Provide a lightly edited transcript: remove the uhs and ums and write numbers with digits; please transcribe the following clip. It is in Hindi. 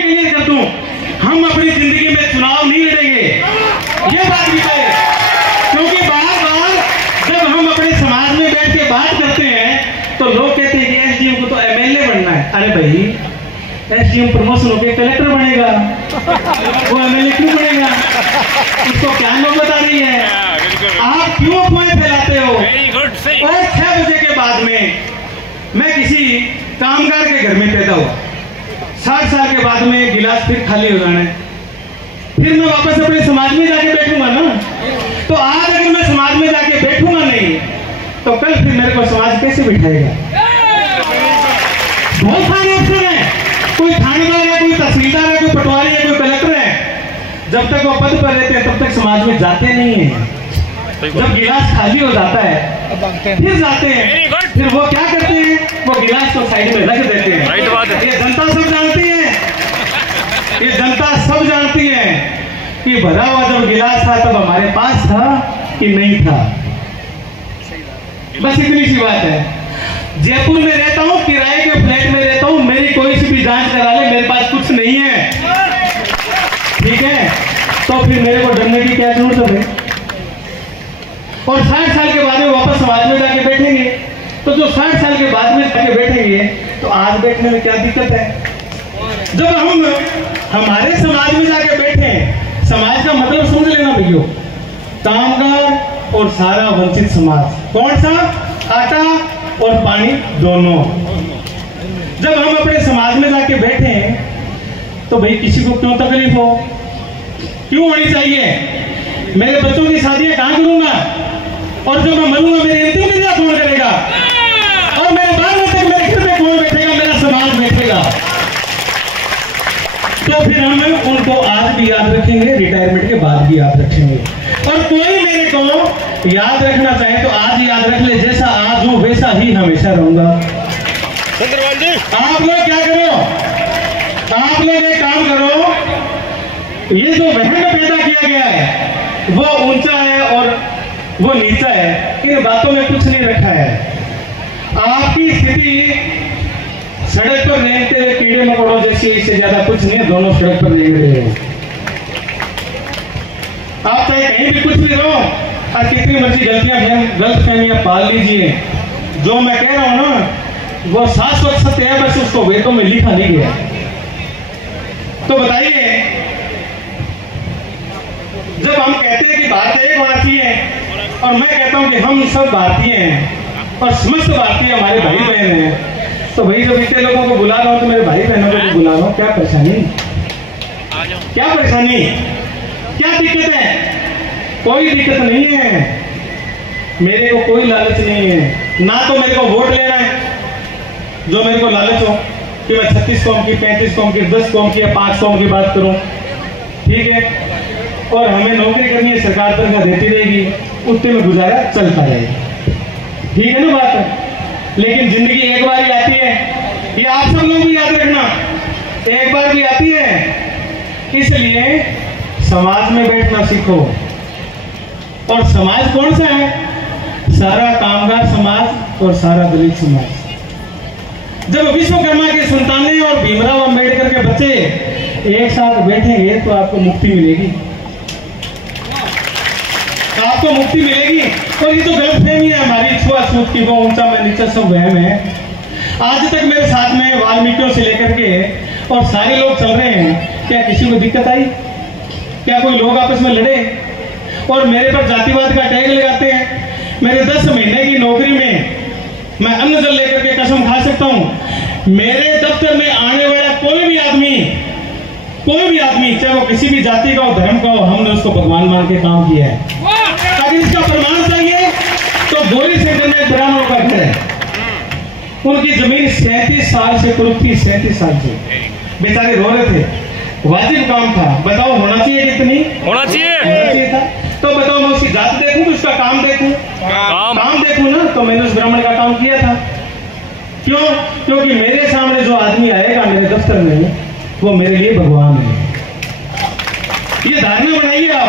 भी क्लियर कर दूं, हम अपनी जिंदगी में चुनाव नहीं लड़ेंगे, ये बात भी कहे। क्योंकि बार बार जब हम अपने समाज में बैठ के बात करते हैं तो लोग कहते हैं कि एसडीएम को तो एमएलए बनना है। अरे भाई, एसडीएम प्रमोशन होकर कलेक्टर बनेगा, वो एमएलए क्यों बनेगा? उसको क्या नौबत आ रही है? आप क्यों अफवाहें फैलाते हो? और 6 बजे के बाद में मैं किसी कामगार के घर में पैदा हुआ, 60 साल के बाद में गिलास फिर खाली हो जाना है, फिर मैं वापस अपने समाज में जाके बैठूंगा ना। तो आज अगर मैं समाज में जाके बैठूंगा नहीं तो कल फिर मेरे को समाज कैसे बिठाएगा? बहुत सारे अफसर हैं, कोई थानेदार है, कोई तहसीलदार है, कोई पटवारी है, कोई कलेक्टर है, जब तक वो पद पर रहते हैं तब तक समाज में जाते नहीं है। जब गिलास खाली हो जाता है फिर जाते हैं। फिर वो क्या करते हैं? वो गिलास को साइड में रख देते हैं। ये जनता सब जानती है, ये जनता सब जानती है कि भरा हुआ जब गिलास था तब हमारे पास था कि नहीं था। बस इतनी सी बात है। जयपुर में रहता हूँ, किराए के फ्लैट में रहता हूँ, मेरी कोई सी भी जांच करा ले, मेरे पास कुछ नहीं है, ठीक है? तो फिर मेरे को डरने की क्या जरूरत है? और 60 साल के बाद में वापस समाज में जाके बैठेंगे, तो जो 60 साल के बाद में जाके बैठेंगे तो आज बैठने में क्या दिक्कत है? जब हम हमारे समाज में जाके बैठे, समाज का मतलब समझ लेना भैया, कामगार और सारा वंचित समाज। कौन सा? आटा और पानी दोनों। जब हम अपने समाज में जाके बैठे तो भाई किसी को क्यों तकलीफ हो, क्यों होनी चाहिए? मेरे बच्चों की शादियां कहां करूंगा? और जब मैं मरूंगा मेरी अंतिम क्रिया कौन करेगा? और मेरे बाल बच्चे मेरे घर में कौन बैठेगा? मेरा समाज बैठेगा। तो फिर हम उनको आज भी याद रखेंगे, रिटायरमेंट के बाद भी याद रखेंगे। और कोई मेरे को याद रखना चाहे तो आज याद रख ले, जैसा आज हूं वैसा ही हमेशा रहूंगा। आप लोग क्या करो, आप लोग एक काम करो, ये जो वहम पैदा किया गया है वो ऊंचा है और वो नीचा है, इन बातों में कुछ नहीं रखा है। आपकी स्थिति सड़क पर रेंगते हुए कीड़े मकोड़ों जैसी, इससे ज्यादा कुछ नहीं है। दोनों सड़क पर रेंग रहे हैं। आप चाहे कहीं भी कुछ भी रहो और कितनी मर्जी गलत फहमियां पाल लीजिए, जो मैं कह रहा हूं ना वो शाश्वत सत्य है, बस उसको वेदों में लिखा नहीं गया। तो बताइए, जब हम कहते हैं कि भारत एक भारतीय है और मैं कहता हूं कि हम सब भारतीय हैं और समस्त भारतीय हमारे भाई बहन हैं, तो भाई जब इतने लोगों को बुला रहा हूं तो मेरे भाई बहनों को बुला रहा हूं, क्या परेशानी, क्या परेशानी, क्या दिक्कत है? कोई दिक्कत नहीं है। मेरे को कोई लालच नहीं है, ना तो मेरे को वोट लेना है जो मेरे को लालच हो कि मैं 36 कौम की, 35 कौम की, 10 कौम की या 5 कौम की बात करूं, ठीक है? और हमें नौकरी करनी है, सरकार तनख्वाह देती रहेगी, उतने में गुजारा चलता रहेगा, ठीक है ना बात? लेकिन जिंदगी एक बार ही आती है, ये आप सब लोग भी याद रखना, एक बार भी आती है। इसलिए समाज में बैठना सीखो। और समाज कौन सा है? सारा कामगार समाज और सारा दलित समाज। जब विश्वकर्मा के संतानें और भीमराव अंबेडकर के बच्चे एक साथ बैठेंगे तो आपको मुक्ति मिलेगी, आपको मुक्ति मिलेगी। और ये तो गलतफहमी है हमारी छुआछूत की, वो ऊंचा में नीचा सब वहम है। आज तक मेरे साथ में वाल्मीकियों से लेकर के और सारे लोग चल रहे हैं, क्या किसी को दिक्कत आई? क्या कोई लोग आपस में लड़े? और मेरे पर जातिवाद का टैग लगाते हैं। मेरे 10 महीने की नौकरी में मैं अन्न जल लेकर के कसम खा सकता हूं, मेरे दफ्तर में आने वाला कोई भी आदमी चाहे वो किसी भी जाति का हो, धर्म का हो, हमने उसको भगवान मान के काम किया है। अगर इसका प्रमाण चाहिए तो गोरी सेंटर में ब्राह्मणों का घर है, उनकी जमीन 37 साल से कुरूप थी, 37 साल से बेचारे रो रहे थे, वाजिब काम था। बताओ होना चाहिए, कितनी होना चाहिए था? तो बताओ मैं उसकी जात देखूं तो उसका काम देखूं, काम देखूं ना, तो मैंने उस ब्राह्मण का काम किया था। क्यों? क्योंकि मेरे सामने जो आदमी आएगा मेरे दफ्तर में वो मेरे लिए भगवान है। ये धारणा बनाइए आप।